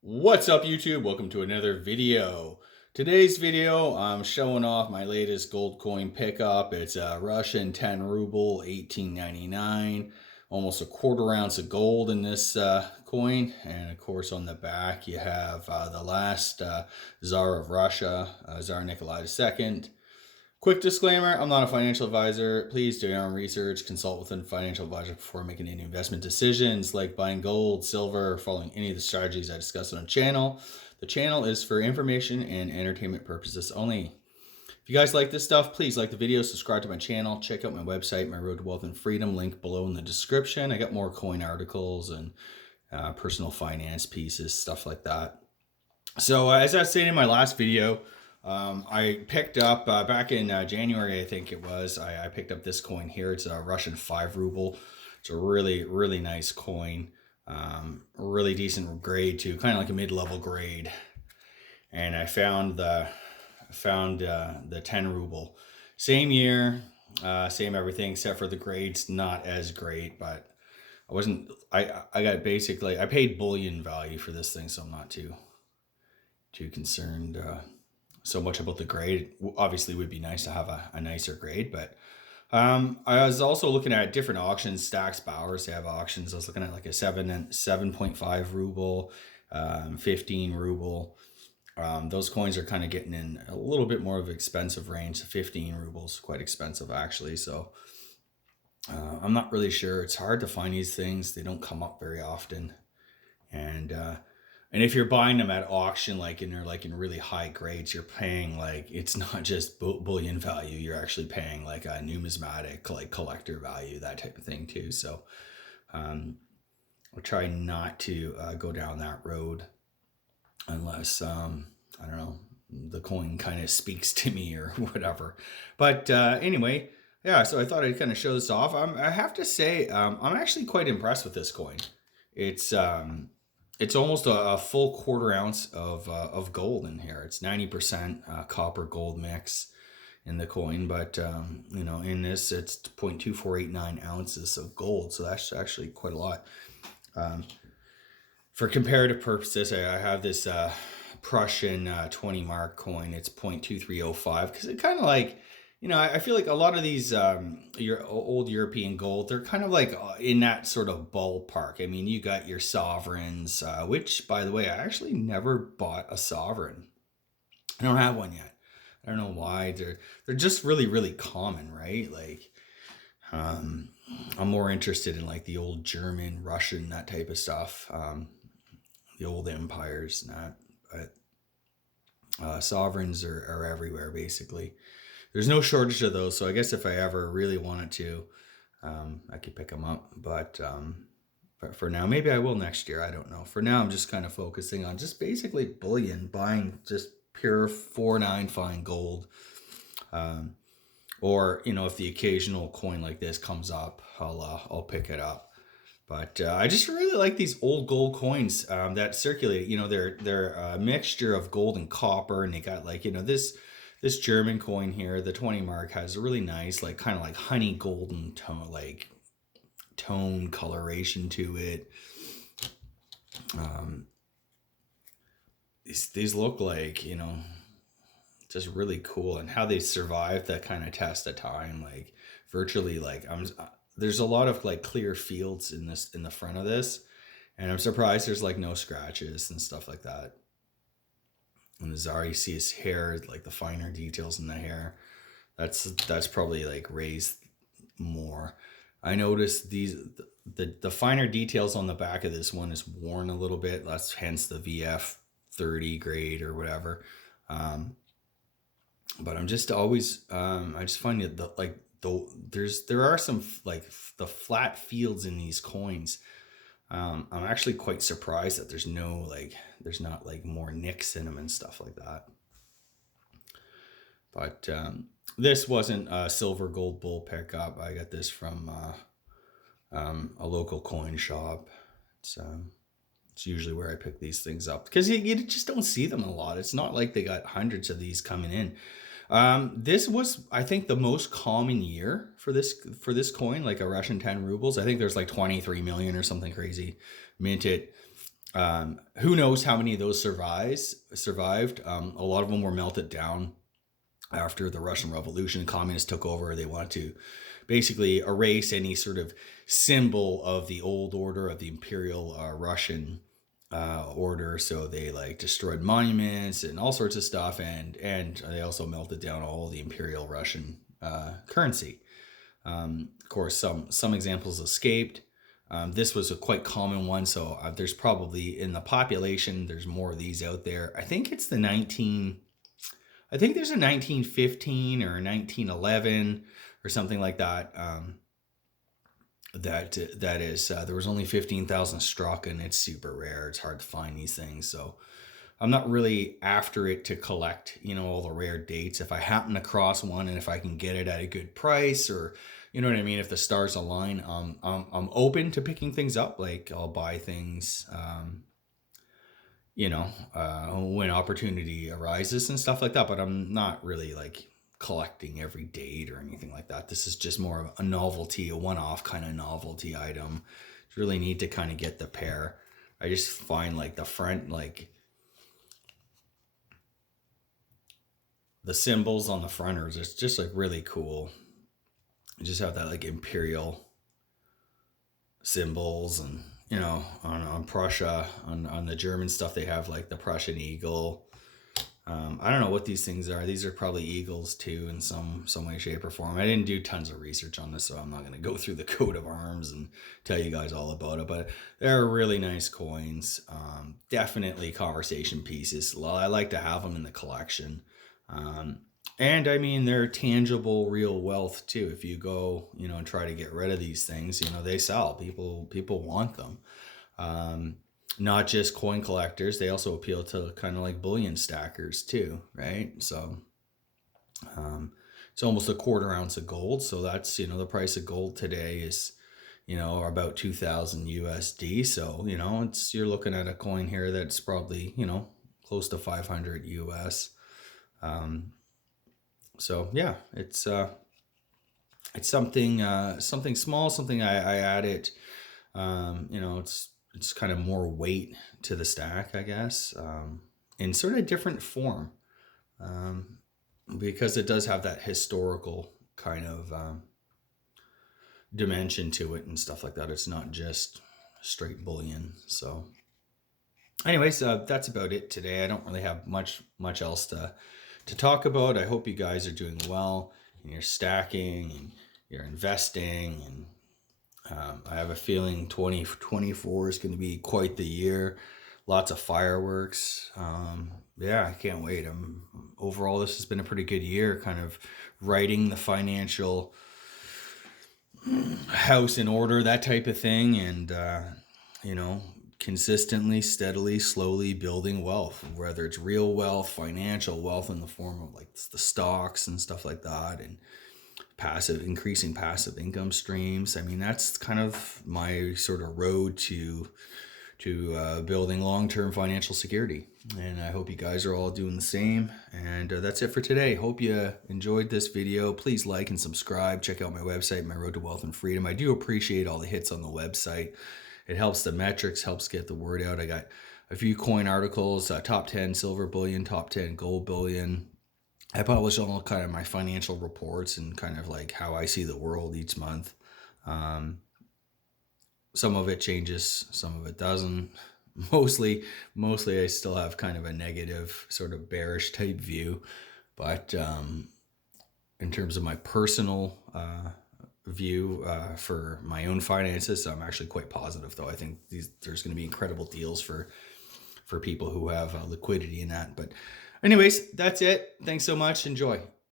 What's up, YouTube? Welcome to another video. Today's video, I'm showing off my latest gold coin pickup. It's a Russian 10 ruble, 1899, almost a quarter ounce of gold in this coin. And of course, on the back, you have the last Tsar of Russia, Tsar Nikolai II. Quick disclaimer, I'm not a financial advisor. Please do your own research, consult with a financial advisor before making any investment decisions like buying gold, silver, or following any of the strategies I discuss on the channel. The channel is for information and entertainment purposes only. If you guys like this stuff, please like the video, subscribe to my channel, check out my website, My Road to Wealth and Freedom, link below in the description. I got more coin articles and personal finance pieces, stuff like that. So as I was saying in my last video, I picked up back in January, I think it was. I picked up this coin here. It's a Russian 5 ruble. It's a really nice coin. Really decent grade too, kind of like a mid-level grade. And I found the 10 ruble. Same year, same everything except for the grade's not as great, but I got basically, I paid bullion value for this thing, so I'm not too concerned so much about the grade. Obviously, it would be nice to have a nicer grade, but I was also looking at different auctions. Stacks Bowers, they have auctions. I was looking at like a 7.5 ruble, 15 ruble. Those coins are kind of getting in a little bit more of expensive range. 15 rubles, quite expensive actually. So I'm not really sure. It's hard to find these things. They don't come up very often, and if you're buying them at auction, like in really high grades, you're paying like, it's not just bullion value. You're actually paying like a numismatic, like collector value, that type of thing too. So I'll try not to go down that road unless I don't know, the coin kind of speaks to me or whatever. But anyway, yeah. So I thought I'd kind of show this off. I have to say, I'm actually quite impressed with this coin. It's almost a full quarter ounce of gold in here. It's 90% copper gold mix in the coin, but in this it's 0.2489 ounces of gold, so that's actually quite a lot. For comparative purposes, I have this Prussian 20 mark coin. It's 0.2305 because it kind of like, I feel like a lot of these your old European gold, they're kind of like in that sort of ballpark. I mean, you got your sovereigns, which, by the way, I actually never bought a sovereign. I don't have one yet. I don't know why. They're just really common, right? Like, I'm more interested in like the old German, Russian, that type of stuff. The old empires, not. But sovereigns are everywhere, basically. There's no shortage of those, so I guess if I ever really wanted to, I could pick them up. But for now, maybe I will next year. I don't know. For now, I'm just kind of focusing on just basically bullion, buying just pure 4.9 fine gold. Or if the occasional coin like this comes up, I'll pick it up. But I just really like these old gold coins that circulate. They're a mixture of gold and copper, and they got like this German coin here, the 20 mark, has a really nice, like kind of like honey golden tone, like tone coloration to it. These look like, just really cool, and how they survived that kind of test of time. Like virtually, like there's a lot of like clear fields in the front of this, and I'm surprised there's like no scratches and stuff like that. And the Tsar, you see his hair, like the finer details in the hair. That's probably like raised more. I noticed the finer details on the back of this one is worn a little bit. That's hence the VF 30 grade or whatever. But I'm just always I just find it there are some like the flat fields in these coins. I'm actually quite surprised that there's not like more nicks in them and stuff like that. But this wasn't a silver gold bull pickup. I got this from a local coin shop. It's usually where I pick these things up because you just don't see them a lot. It's not like they got hundreds of these coming in. This was, I think, the most common year for this coin, like a Russian 10 rubles. I think there's like 23 million or something crazy minted. Who knows how many of those survived? A lot of them were melted down after the Russian Revolution. Communists took over. They wanted to basically erase any sort of symbol of the old order of the Imperial Russian order. So they like destroyed monuments and all sorts of stuff, and they also melted down all the Imperial Russian currency. Of course, some examples escaped. This was a quite common one, so there's probably in the population there's more of these out there. I think there's a 1915 or a 1911 or something like that. That is there was only 15,000 struck, and it's super rare. It's hard to find these things, so I'm not really after it to collect, all the rare dates. If I happen across one and if I can get it at a good price, or you know what I mean, if the stars align, I'm open to picking things up. Like I'll buy things, when opportunity arises and stuff like that. But I'm not really like collecting every date or anything like that. This is just more of a novelty, a one-off kind of novelty item. It's really neat to kind of get the pair. I just find like the front, like the symbols on the front are just like really cool. You just have that like Imperial symbols, and on Prussia, on the German stuff, they have like the Prussian eagle. I don't know what these things are. These are probably eagles too, in some way, shape, or form. I didn't do tons of research on this, so I'm not going to go through the coat of arms and tell you guys all about it. But they're really nice coins. Definitely conversation pieces. I like to have them in the collection. And I mean, they're tangible, real wealth too. If you go, and try to get rid of these things, they sell. People want them. Not just coin collectors, they also appeal to kind of like bullion stackers too, right? So it's almost a quarter ounce of gold. So that's, the price of gold today is, about 2,000 USD. So, you're looking at a coin here that's probably, close to 500 US. So yeah, it's something small, something I added. It's kind of more weight to the stack, I guess, in sort of different form, because it does have that historical kind of dimension to it and stuff like that. It's not just straight bullion. So anyways, that's about it today. I don't really have much else to talk about. I hope you guys are doing well, and you're stacking and you're investing, and I have a feeling 2024 is going to be quite the year. Lots of fireworks. Yeah, I can't wait. Overall, this has been a pretty good year, kind of writing the financial house in order, that type of thing, and consistently, steadily, slowly building wealth, whether it's real wealth, financial wealth in the form of like the stocks and stuff like that, and increasing passive income streams. I mean, that's kind of my sort of road to building long-term financial security. And I hope you guys are all doing the same. And that's it for today. Hope you enjoyed this video. Please like and subscribe. Check out my website, My Road to Wealth and Freedom. I do appreciate all the hits on the website. It helps the metrics, helps get the word out. I got a few coin articles, top 10 silver bullion, top 10 gold bullion. I publish all kind of my financial reports and kind of like how I see the world each month. Some of it changes, some of it doesn't. Mostly I still have kind of a negative, sort of bearish type view. But in terms of my personal view for my own finances, I'm actually quite positive, though. I think there's going to be incredible deals for people who have liquidity in that. But anyways, that's it. Thanks so much. Enjoy.